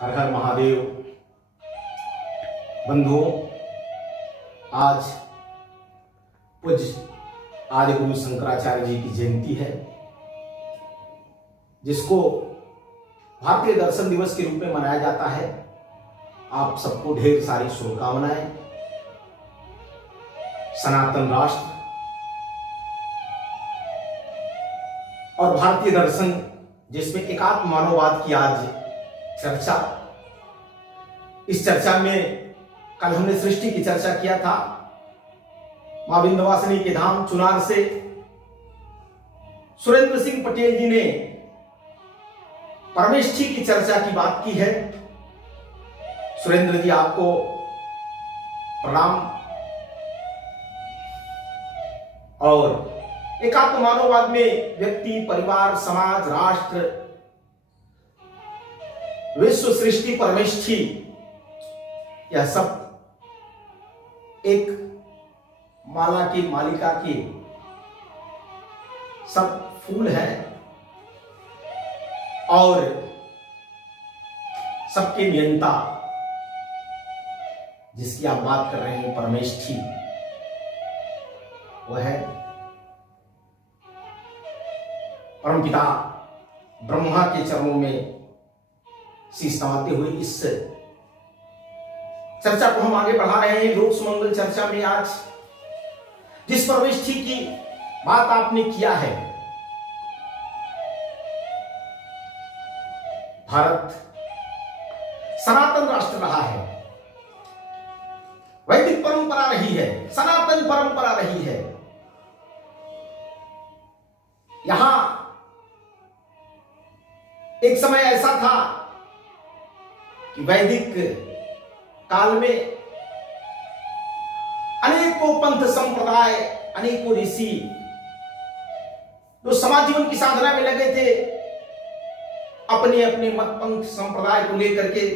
हर हर महादेव। बंधुओं, आज पूज्य आदि गुरु शंकराचार्य जी की जयंती है, जिसको भारतीय दर्शन दिवस के रूप में मनाया जाता है। आप सबको ढेर सारी शुभकामनाएं। सनातन राष्ट्र और भारतीय दर्शन, जिसमें एकात्म मानववाद की आज चर्चा, इस चर्चा में कल हमने सृष्टि की चर्चा किया था। मां विंध्यवासिनी के धाम चुनार से सुरेंद्र सिंह पटेल जी ने परमेष्ठी की चर्चा की बात की है। सुरेंद्र जी, आपको प्रणाम। और एकात्म मानववाद में व्यक्ति, परिवार, समाज, राष्ट्र, विश्व, सृष्टि, परमेष्ठी, यह सब एक माला की मालिका के सब फूल हैं और सबके नियंता, जिसकी आप बात कर रहे हैं, परमेष्ठी, वह है परमपिता ब्रह्मा के चरणों में शीश नवाते हुए इस चर्चा को हम आगे बढ़ा रहे हैं। लोक सुमंगल चर्चा में आज जिस परमेष्ठी की बात आपने किया है, भारत सनातन राष्ट्र रहा है, वैदिक परंपरा रही है, सनातन परंपरा रही है। यहां एक समय ऐसा था कि वैदिक काल में अनेकों पंथ संप्रदाय, अनेकों ऋषि जो समाज जीवन की साधना में लगे थे, अपने अपने मत पंथ संप्रदाय को लेकर के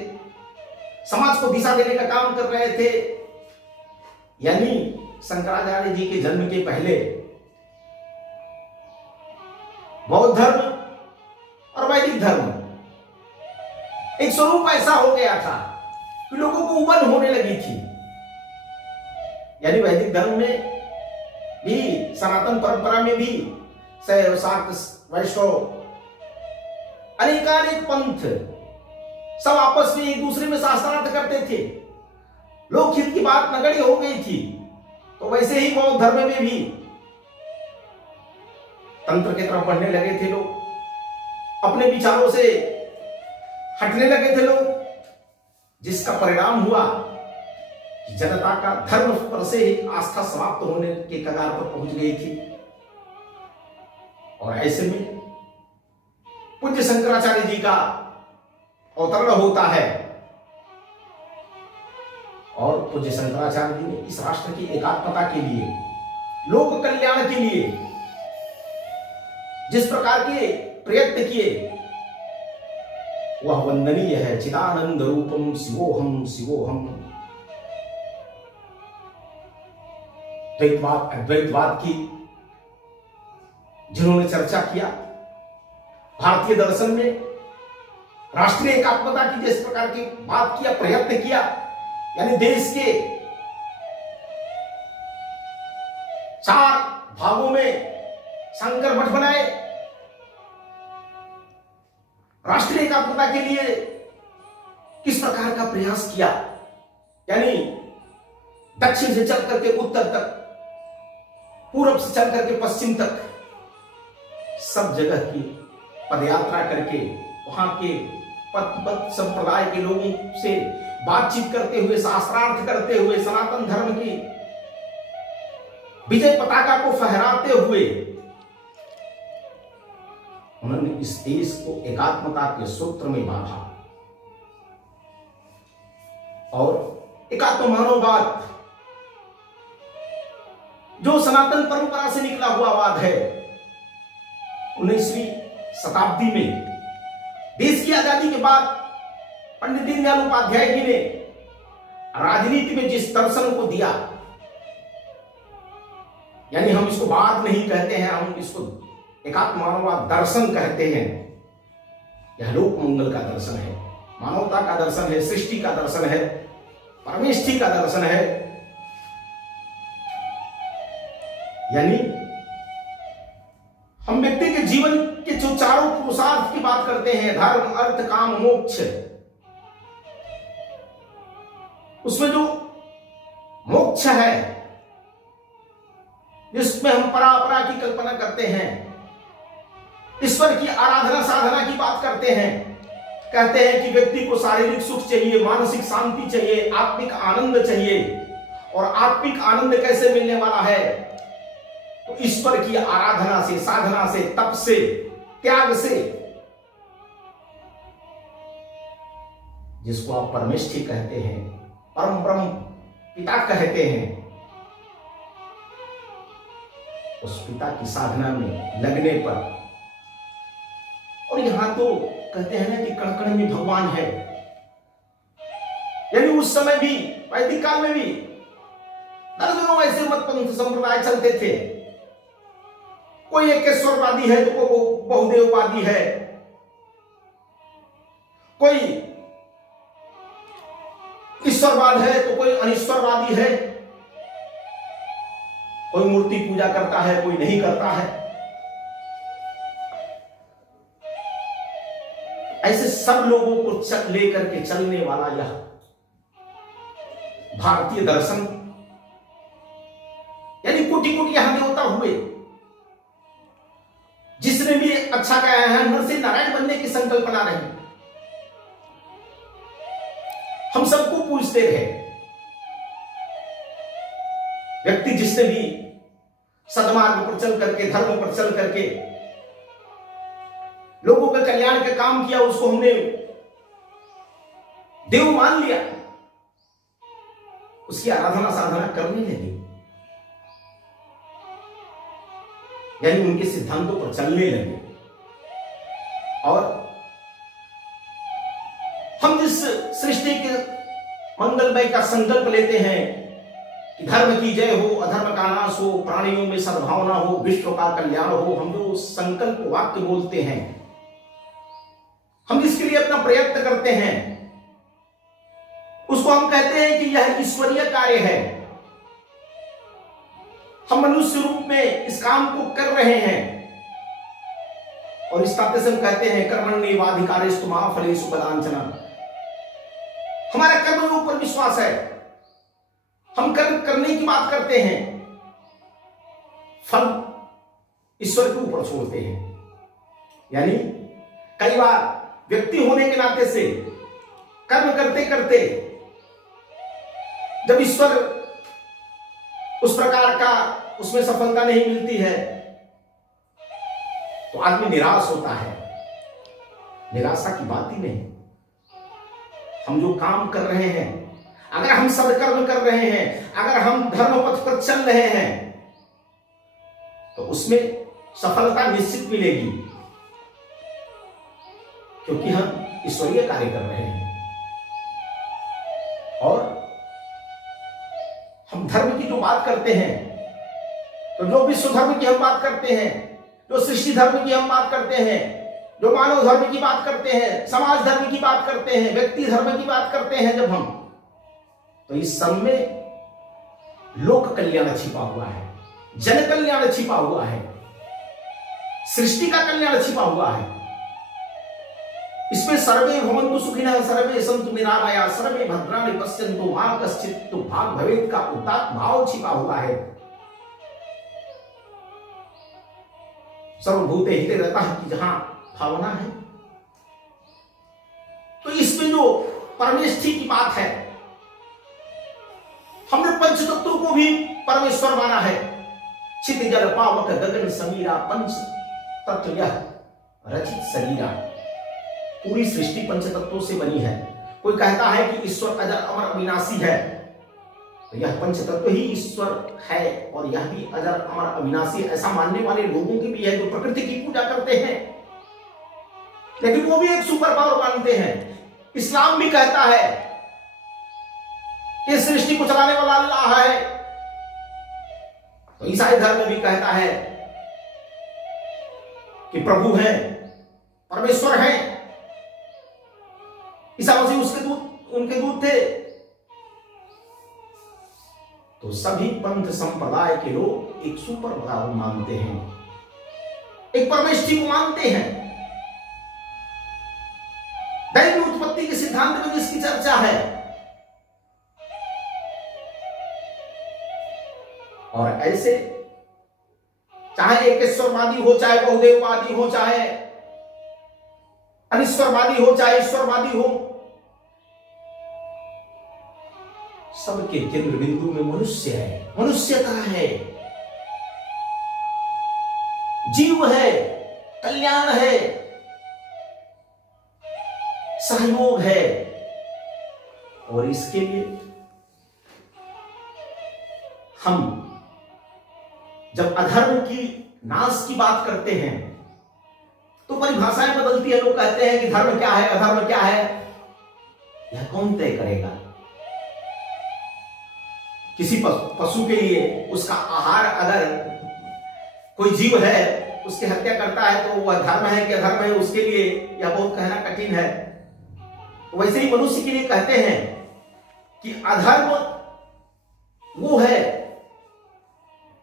समाज को दिशा देने का काम कर रहे थे। यानी शंकराचार्य जी के जन्म के पहले बौद्ध धर्म और वैदिक धर्म एक स्वरूप ऐसा हो गया था कि लोगों को उबन होने लगी थी। यानी वैदिक धर्म में भी, सनातन परंपरा में भी शैव, शाक्त, वैष्णव, अनेकानेक पंथ सब आपस में एक दूसरे में शास्त्रार्थ करते थे। लोकहित की बात नगण्य हो गई थी। तो वैसे ही बौद्ध धर्म में भी तंत्र की तरफ बढ़ने लगे थे लोग, अपने विचारों से हटने लगे थे लोग, जिसका परिणाम हुआ कि जनता का धर्म पर से ही आस्था समाप्त होने के कगार पर पहुंच गई थी। और ऐसे में पूज्य शंकराचार्य जी का अवतरण होता है और पूज्य शंकराचार्य जी ने इस राष्ट्र की एकात्मता के लिए, लोक कल्याण के लिए जिस प्रकार के प्रयत्न किए, वह वंदनीय है। चिदानंद रूपम शिवोहम शिवोहम। द्वैतवाद, अद्वैतवाद की जिन्होंने चर्चा किया, भारतीय दर्शन में राष्ट्रीय एकात्मता की जिस प्रकार की बात किया, प्रयत्न किया, यानी देश के 4 भागों में शंकर मठ बनाए, राष्ट्रीय एकात्मता के लिए किस प्रकार का प्रयास किया, यानी दक्षिण से चल करके उत्तर तक, पूर्व से चल करके पश्चिम तक, सब जगह की पदयात्रा करके वहां के पथ संप्रदाय के लोगों से बातचीत करते हुए, शास्त्रार्थ करते हुए, सनातन धर्म की विजय पताका को फहराते हुए उन्होंने इस देश को एकात्मता के सूत्र में बांधा। और एकात्म मानववाद जो सनातन परंपरा से निकला हुआ वाद है, 19वीं शताब्दी में देश की आजादी के बाद पंडित दीनदयाल उपाध्याय जी ने राजनीति में जिस दर्शन को दिया, यानी हम इसको वाद नहीं कहते हैं, हम इसको एकात्म मानववाद दर्शन कहते हैं। यह लोक मंगल का दर्शन है। मानवता का दर्शन है, सृष्टि का दर्शन है, परमेष्ठी का दर्शन है। यानी हम व्यक्ति के जीवन के जो चारों पुरुषार्थ की बात करते हैं, धर्म, अर्थ, काम, मोक्ष, उसमें जो मोक्ष है, जिसमें हम परापरा की कल्पना करते हैं, ईश्वर की आराधना साधना की बात करते हैं, कहते हैं कि व्यक्ति को शारीरिक सुख चाहिए, मानसिक शांति चाहिए, आत्मिक आनंद चाहिए। और आत्मिक आनंद कैसे मिलने वाला है? तो ईश्वर की आराधना से, साधना से, तप से, त्याग से, जिसको आप परमेष्ठी कहते हैं, परम ब्रह्म पिता कहते हैं, उस पिता की साधना में लगने पर। और यहां तो कहते हैं ना कि कण कण में भगवान है। यानी उस समय भी, वैदिक काल में भी दर्जनों ऐसे मत पंथ संप्रदाय चलते थे। कोई एकेश्वरवादी है तो कोई बहुदेववादी है, कोई ईश्वरवाद है तो कोई अनिश्वरवादी है, कोई मूर्ति पूजा करता है, कोई नहीं करता है। ऐसे सब लोगों को लेकर के चलने वाला यह भारतीय दर्शन, यानी कोटि कोटि यहां देवता हुए। जिसने भी अच्छा कहा है, नर से नारायण बनने की संकल्पना रही, हम सबको पूछते रहे। व्यक्ति जिसने भी सदमार्ग पर चल करके, धर्म पर चल करके लोगों के कल्याण का काम किया, उसको हमने देव मान लिया, उसकी आराधना साधना करने लगे, यानी उनके सिद्धांतों पर चलने लगे। और हम जिस सृष्टि के मंगलमय का संकल्प लेते हैं कि धर्म की जय हो, अधर्म का नाश हो, प्राणियों में सद्भावना हो, विश्व का कल्याण हो, हम जो संकल्प वाक्य बोलते हैं, हम जिसके लिए अपना प्रयत्न करते हैं, उसको हम कहते हैं कि यह ईश्वरीय कार्य है। हम मनुष्य रूप में इस काम को कर रहे हैं और इस नाते से हम कहते हैं कर्मण्येवाधिकारेषु मा फलेषु कदाचन। हमारा कर्म के ऊपर विश्वास है, हम कर्म करने की बात करते हैं, फल ईश्वर के ऊपर छोड़ते हैं। यानी कई बार व्यक्ति होने के नाते से कर्म करते करते जब ईश्वर उस प्रकार का उसमें सफलता नहीं मिलती है तो आदमी निराश होता है। निराशा की बात ही नहीं। हम जो काम कर रहे हैं, अगर हम सदकर्म कर रहे हैं, अगर हम धर्म पथ पर चल रहे हैं, तो उसमें सफलता निश्चित मिलेगी, क्योंकि हम ईश्वरीय कार्य कर रहे हैं। और हम धर्म की जो बात करते हैं, तो जो विश्व धर्म की हम बात करते हैं, जो सृष्टि धर्म की हम बात करते हैं, जो मानव धर्म की बात करते हैं, समाज धर्म की बात करते हैं, व्यक्ति धर्म की बात करते हैं, जब हम, तो इस सब में लोक कल्याण छिपा हुआ है, जन कल्याण छिपा हुआ है, सृष्टि का कल्याण छिपा हुआ है। इसमें सर्वे भवन्तु सुखिनः, सर्वे सन्तु निरामया, सर्वे भद्राणि पश्यन्तु मा कश्चित् भाग भवेत् का उदात्त भाव छिपा हुआ है। सर्वभूते हिते रतः की जहां भावना है, तो इसमें जो परमेष्ठी की बात है, हमने पंच तत्वों को भी परमेश्वर माना है। चित जल पावक गगन समीरा, पंच तत्व यह रचित शरीरा। पूरी सृष्टि पंच तत्वों से बनी है। कोई कहता है कि ईश्वर अजर अमर अविनाशी है, तो यह पंच तत्व ही ईश्वर है और यह भी अजर अमर अविनाशी। ऐसा मानने वाले लोगों की भी है जो प्रकृति की पूजा करते हैं, लेकिन वो भी एक सुपर पावर मानते हैं। इस्लाम भी कहता है कि सृष्टि को चलाने वाला अल्लाह है, तो ईसाई धर्म भी कहता है कि प्रभु है, परमेश्वर है। ईसा मसीह उसके दूत, उनके दूत थे। तो सभी पंथ संप्रदाय के लोग एक सुपर को मानते हैं, एक परमेष्ठी को मानते हैं। दैव उत्पत्ति के सिद्धांत में जिसकी चर्चा है, और ऐसे चाहे एकेश्वरवादी हो, चाहे बहुदेववादी हो, चाहे अनिश्वरवादी हो, चाहे ईश्वरवादी हो, सबके केंद्र बिंदु में मनुष्य है, मनुष्यता है, जीव है, कल्याण है, सहयोग है। और इसके लिए हम जब अधर्म की नाश की बात करते हैं तो परिभाषाएं बदलती है। लोग कहते हैं कि धर्म क्या है, अधर्म क्या है, यह कौन तय करेगा? किसी पशु के लिए उसका आहार, अगर कोई जीव है उसकी हत्या करता है तो वह धर्म है कि अधर्म है, उसके लिए यह बहुत कहना कठिन है। तो वैसे ही मनुष्य के लिए कहते हैं कि अधर्म वो है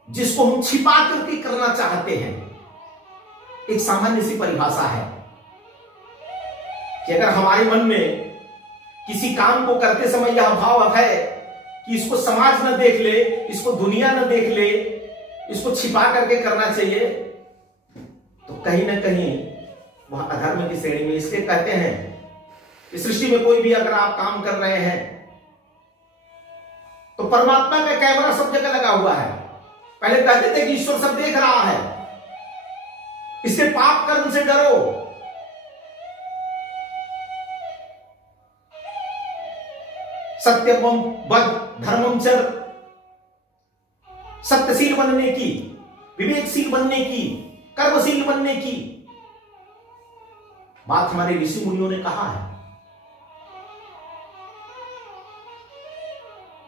जिसको हम छिपा करके करना चाहते हैं। एक सामान्य सी परिभाषा है कि अगर हमारे मन में किसी काम को करते समय यह भाव है कि इसको समाज न देख ले, इसको दुनिया न देख ले, इसको छिपा करके करना चाहिए, तो कहीं ना कहीं वह अधर्म की श्रेणी में। इसलिए कहते हैं इस सृष्टि में कोई भी अगर आप काम कर रहे हैं तो परमात्मा का कैमरा सब जगह लगा हुआ है। पहले कहते थे कि ईश्वर सब देख रहा है, इससे पाप कर्म से डरो। सत्यम वद धर्मम चर, सत्यशील बनने की, विवेकशील बनने की, कर्मशील बनने की बात हमारे ऋषि मुनियों ने कहा है।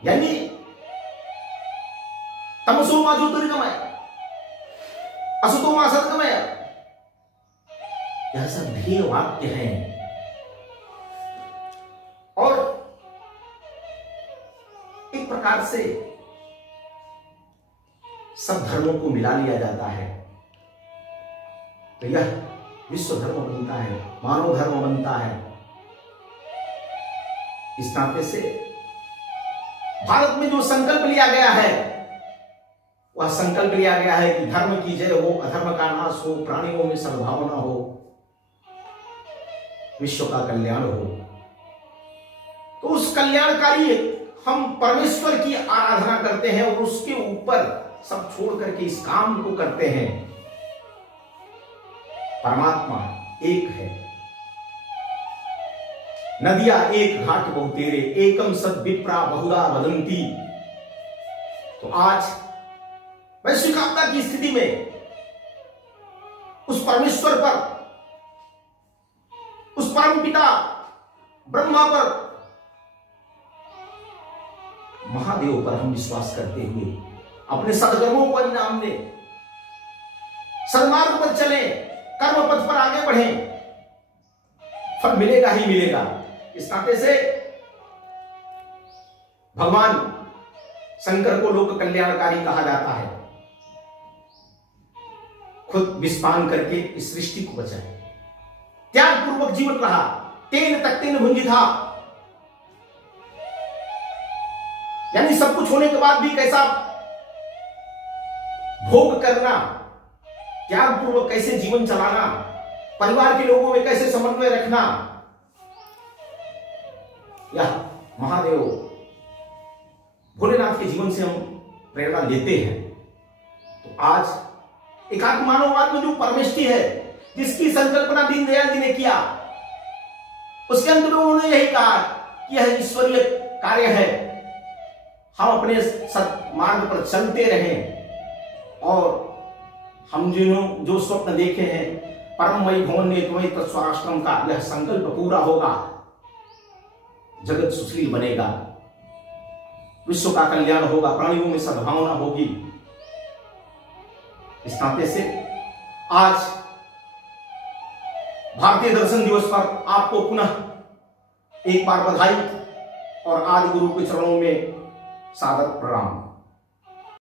यानी तमसो मा ज्योतिर्गमय, असतो मा सद्गमय, यह सब ध्येय वाक्य हैं। और एक प्रकार से सब धर्मों को मिला लिया जाता है तो यह विश्व धर्म बनता है, मानव धर्म बनता है। इस नाते से भारत में जो संकल्प लिया गया है वह संकल्प लिया गया है कि धर्म की जय हो, अधर्म का नाश हो, प्राणियों में सद्भावना हो, विश्व का कल्याण हो। तो उस कल्याणकारी हम परमेश्वर की आराधना करते हैं और उसके ऊपर सब छोड़ करके इस काम को करते हैं। परमात्मा एक है, नदियां एक घाट बहुतेरे, एकम सद विप्रा बहुधा वदंती। तो आज वैश्विक आपदा की स्थिति में उस परमेश्वर पर, उस परम पिता ब्रह्मा पर, महादेव पर हम विश्वास करते हुए अपने सदकर्मों को अंजाम दें, सन्मार्ग पर चलें, कर्म पथ पर आगे बढ़ें, फल मिलेगा ही मिलेगा। इस नाते से भगवान शंकर को लोक कल्याणकारी कहा जाता है। खुद विस्पान करके इस सृष्टि को बचाए, त्याग पूर्वक जीवन रहा, तेन तक तेन भुंजी था। यानी सब कुछ होने के बाद भी कैसा भोग करना, त्याग पूर्वक कैसे जीवन चलाना, परिवार के लोगों में कैसे समन्वय रखना, यह महादेव भोलेनाथ के जीवन से हम प्रेरणा लेते हैं। तो आज एकात्म मानववाद में जो परमेष्ठी है जिसकी संकल्पना दीनदयाल जी ने किया, उसके अंत में उन्होंने यही कहा कि यह ईश्वरीय कार्य है, हम अपने सत्मार्ग पर चलते रहें और हम जो स्वप्न देखे हैं परममयी भवन ने तुम्हें स्वराष्ट्रम का, यह संकल्प पूरा होगा, जगत सुशील बनेगा, विश्व का कल्याण होगा, प्राणियों में सद्भावना होगी। इस नाते से आज भारतीय दर्शन दिवस पर आपको पुनः एक बार बधाई और आदि गुरु के चरणों में सादर प्रणाम।